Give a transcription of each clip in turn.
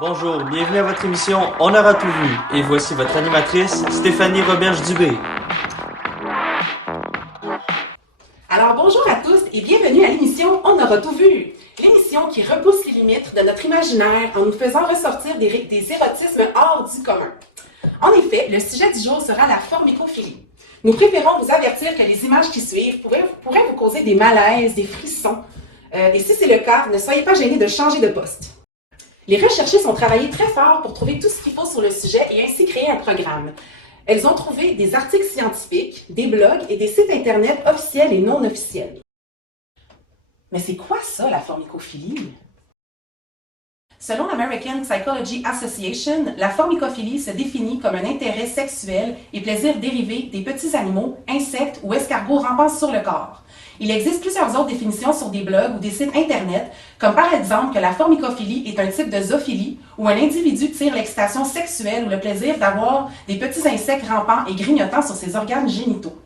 Bonjour, bienvenue à votre émission On aura tout vu. Et voici votre animatrice, Stéphanie Roberge-Dubé. Alors bonjour à tous et bienvenue à l'émission On aura tout vu. L'émission qui repousse les limites de notre imaginaire en nous faisant ressortir des érotismes hors du commun. En effet, le sujet du jour sera la formicophilie. Nous préférons vous avertir que les images qui suivent pourraient vous causer des malaises, des frissons. Et si c'est le cas, ne soyez pas gênés de changer de poste. Les recherchistes ont travaillé très fort pour trouver tout ce qu'il faut sur le sujet et ainsi créer un programme. Elles ont trouvé des articles scientifiques, des blogs et des sites internet officiels et non officiels. Mais c'est quoi ça, la formicophilie? Selon l'American Psychology Association, la formicophilie se définit comme un intérêt sexuel et plaisir dérivé des petits animaux, insectes ou escargots rampant sur le corps. Il existe plusieurs autres définitions sur des blogs ou des sites internet, comme par exemple que la formicophilie est un type de zoophilie où un individu tire l'excitation sexuelle ou le plaisir d'avoir des petits insectes rampants et grignotants sur ses organes génitaux.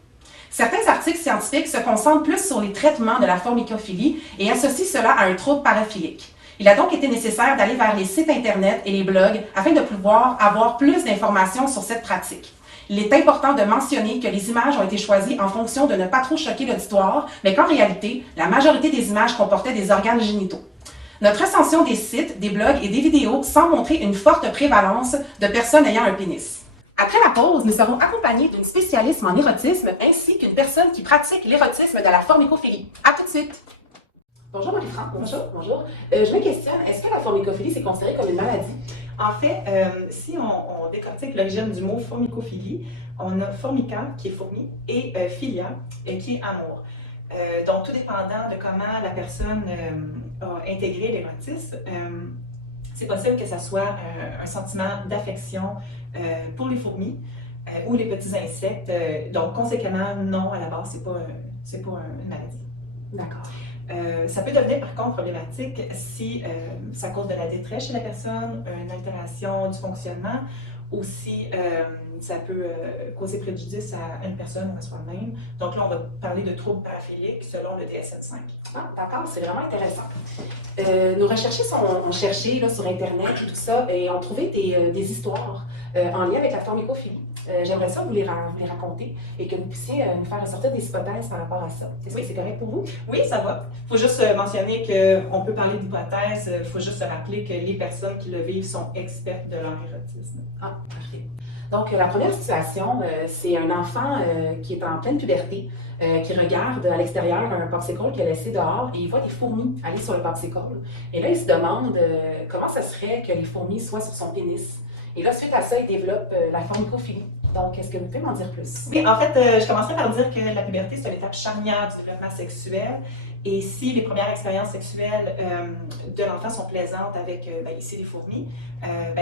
Certains articles scientifiques se concentrent plus sur les traitements de la formicophilie et associent cela à un trouble paraphilique. Il a donc été nécessaire d'aller vers les sites internet et les blogs afin de pouvoir avoir plus d'informations sur cette pratique. Il est important de mentionner que les images ont été choisies en fonction de ne pas trop choquer l'auditoire, mais qu'en réalité, la majorité des images comportaient des organes génitaux. Notre recension des sites, des blogs et des vidéos semble montrer une forte prévalence de personnes ayant un pénis. Après la pause, nous serons accompagnés d'une spécialiste en érotisme ainsi qu'une personne qui pratique l'érotisme de la formicophilie. À tout de suite! Bonjour Marie-France. Bonjour. Je me questionne, est-ce que la formicophilie c'est considéré comme une maladie? En fait, si on décortique l'origine du mot formicophilie, on a formica, qui est fourmi, et philia, qui est amour. Donc, tout dépendant de comment la personne a intégré l'érotisme, c'est possible que ça soit un sentiment d'affection pour les fourmis ou les petits insectes. Donc, conséquemment, non, à la base, c'est pas une maladie. D'accord. Ça peut devenir par contre problématique si ça cause de la détresse chez la personne, une altération du fonctionnement, ou si ça peut causer préjudice à une personne ou à soi-même. Donc là, on va parler de troubles paraphiliques selon le DSM-5. Ah, d'accord, c'est vraiment intéressant. Nos recherchistes ont cherché là, sur Internet et tout ça et ont trouvé des histoires en lien avec la formicophilie. J'aimerais ça vous les raconter et que vous puissiez nous faire ressortir des hypothèses par rapport à ça. Est-ce que c'est correct pour vous? Oui, ça va. Il faut juste mentionner qu'on peut parler d'hypothèses, il faut juste se rappeler que les personnes qui le vivent sont expertes de leur érotisme. Ah, parfait. Donc, la première situation, c'est un enfant qui est en pleine puberté, qui regarde à l'extérieur un popsicle qu'il a laissé dehors et il voit des fourmis aller sur le popsicle. Et là, il se demande comment ça serait que les fourmis soient sur son pénis. Et là, suite à ça, il développe la formicophilie. Donc, est-ce que vous pouvez m'en dire plus? Oui, en fait, je commencerai par dire que la puberté, c'est une étape charnière du développement sexuel. Et si les premières expériences sexuelles de l'enfant sont plaisantes avec ici les fourmis,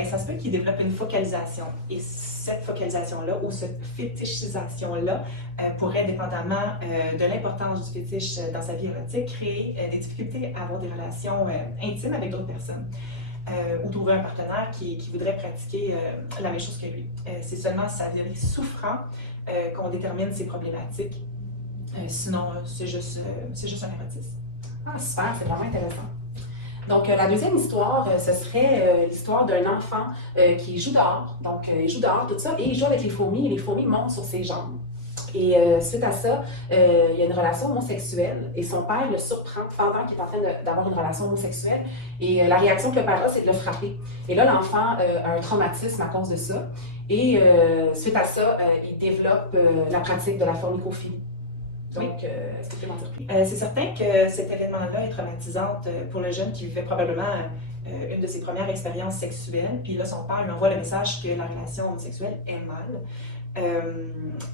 ça se peut qu'il développe une focalisation. Et cette focalisation-là ou cette fétichisation-là pourrait, dépendamment de l'importance du fétiche dans sa vie érotique, créer des difficultés à avoir des relations intimes avec d'autres personnes. Ou trouver un partenaire qui voudrait pratiquer la même chose que lui. C'est seulement si ça devient souffrant qu'on détermine ces problématiques. Sinon, c'est juste un érotisme. Ah, super, c'est vraiment intéressant. Donc, la deuxième histoire, ce serait l'histoire d'un enfant qui joue dehors. Donc, il joue dehors, tout ça, et il joue avec les fourmis, et les fourmis montent sur ses jambes. Et suite à ça, il y a une relation homosexuelle et son père le surprend pendant qu'il est en train d'avoir une relation homosexuelle. Et la réaction que le père a, c'est de le frapper. Et là, l'enfant a un traumatisme à cause de ça. Et suite à ça, il développe la pratique de la formicophilie. Donc, est-ce que tu peux m'en dire plus? C'est certain que cet événement-là est traumatisant pour le jeune qui vivait probablement une de ses premières expériences sexuelles. Puis là, son père lui envoie le message que la relation homosexuelle est mal.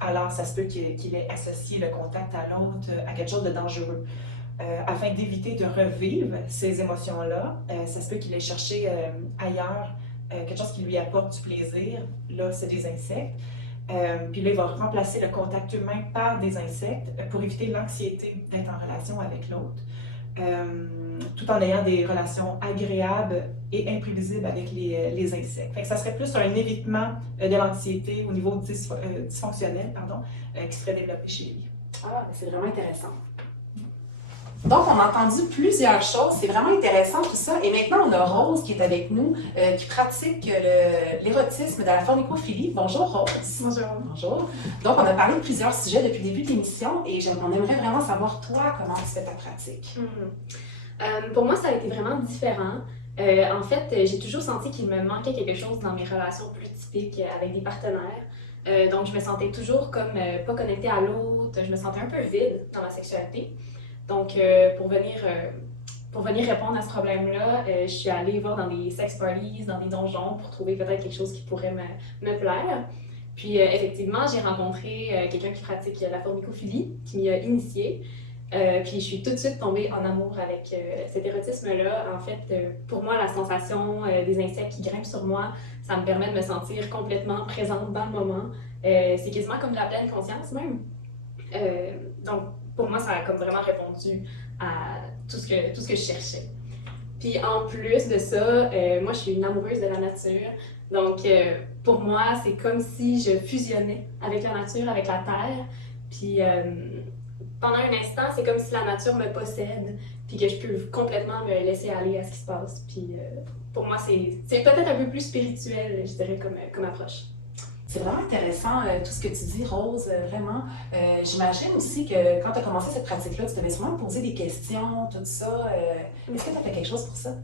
Alors, ça se peut qu'il ait associé le contact à l'autre à quelque chose de dangereux. Afin d'éviter de revivre ces émotions-là, ça se peut qu'il ait cherché ailleurs quelque chose qui lui apporte du plaisir. Là, c'est des insectes. Puis là, il va remplacer le contact humain par des insectes pour éviter l'anxiété d'être en relation avec l'autre. Tout en ayant des relations agréables et imprévisibles avec les insectes. Fait que ça serait plus un évitement de l'anxiété au niveau dysfonctionnel qui serait développé chez lui. Ah, c'est vraiment intéressant. Donc, on a entendu plusieurs choses. C'est vraiment intéressant tout ça. Et maintenant, on a Rose qui est avec nous, qui pratique l'érotisme de la fornicophilie. Bonjour, Rose. Bonjour. Bonjour. Donc, on a parlé de plusieurs sujets depuis le début de l'émission et on aimerait vraiment savoir, toi, comment tu fais ta pratique. Pour moi, ça a été vraiment différent. En fait, j'ai toujours senti qu'il me manquait quelque chose dans mes relations plus typiques avec des partenaires. Donc, je me sentais toujours comme pas connectée à l'autre. Je me sentais un peu vide dans ma sexualité. Donc, pour venir répondre à ce problème-là, je suis allée voir dans des sex parties, dans des donjons pour trouver peut-être quelque chose qui pourrait me plaire. Puis, effectivement, j'ai rencontré quelqu'un qui pratique la formicophilie, qui m'y a initiée. Puis, je suis tout de suite tombée en amour avec cet érotisme-là. En fait, pour moi, la sensation des insectes qui grimpent sur moi, ça me permet de me sentir complètement présente dans le moment. C'est quasiment comme de la pleine conscience même. Donc, pour moi, ça a comme vraiment répondu à tout ce que je cherchais. Puis en plus de ça, moi, je suis une amoureuse de la nature. Donc, pour moi, c'est comme si je fusionnais avec la nature, avec la terre. Puis pendant un instant, c'est comme si la nature me possède, puis que je peux complètement me laisser aller à ce qui se passe. Puis pour moi, c'est peut-être un peu plus spirituel, je dirais, comme approche. C'est vraiment intéressant tout ce que tu dis, Rose, vraiment. J'imagine aussi que quand tu as commencé cette pratique-là, tu devais sûrement poser des questions, tout ça. Est-ce que tu as fait quelque chose pour ça?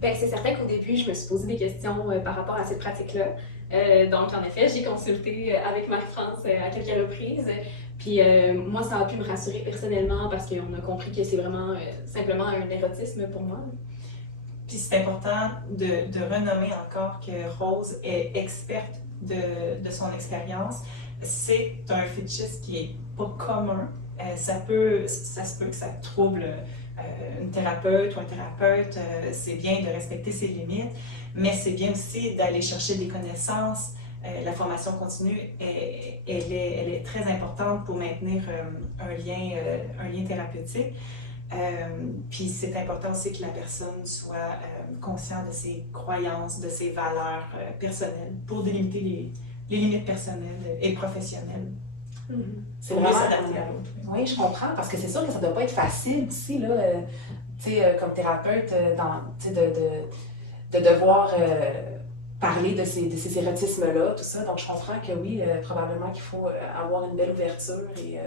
Bien, c'est certain qu'au début, je me suis posé des questions par rapport à cette pratique-là. Donc, en effet, j'ai consulté avec Marie-France à quelques reprises. Puis, moi, ça a pu me rassurer personnellement parce qu'on a compris que c'est vraiment simplement un érotisme pour moi. Puis c'est important de renommer encore que Rose est experte de son expérience. C'est un fétichisme qui est pas commun. Ça se peut que ça trouble une thérapeute ou un thérapeute. C'est bien de respecter ses limites, mais c'est bien aussi d'aller chercher des connaissances. La formation continue, elle est très importante pour maintenir un lien thérapeutique. Puis c'est important aussi que la personne soit consciente de ses croyances, de ses valeurs personnelles pour délimiter les limites personnelles et professionnelles. C'est Pour mieux vraiment s'adapter à l'autre. Oui, je comprends, parce que c'est sûr que ça ne doit pas être facile aussi, là, comme thérapeute, de devoir parler de ces érotismes-là, tout ça. Donc, je comprends que oui, probablement qu'il faut avoir une belle ouverture et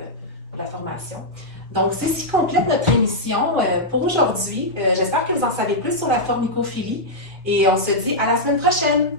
la formation. Donc, c'est ce qui complète notre émission pour aujourd'hui. J'espère que vous en savez plus sur la formicophilie et on se dit à la semaine prochaine!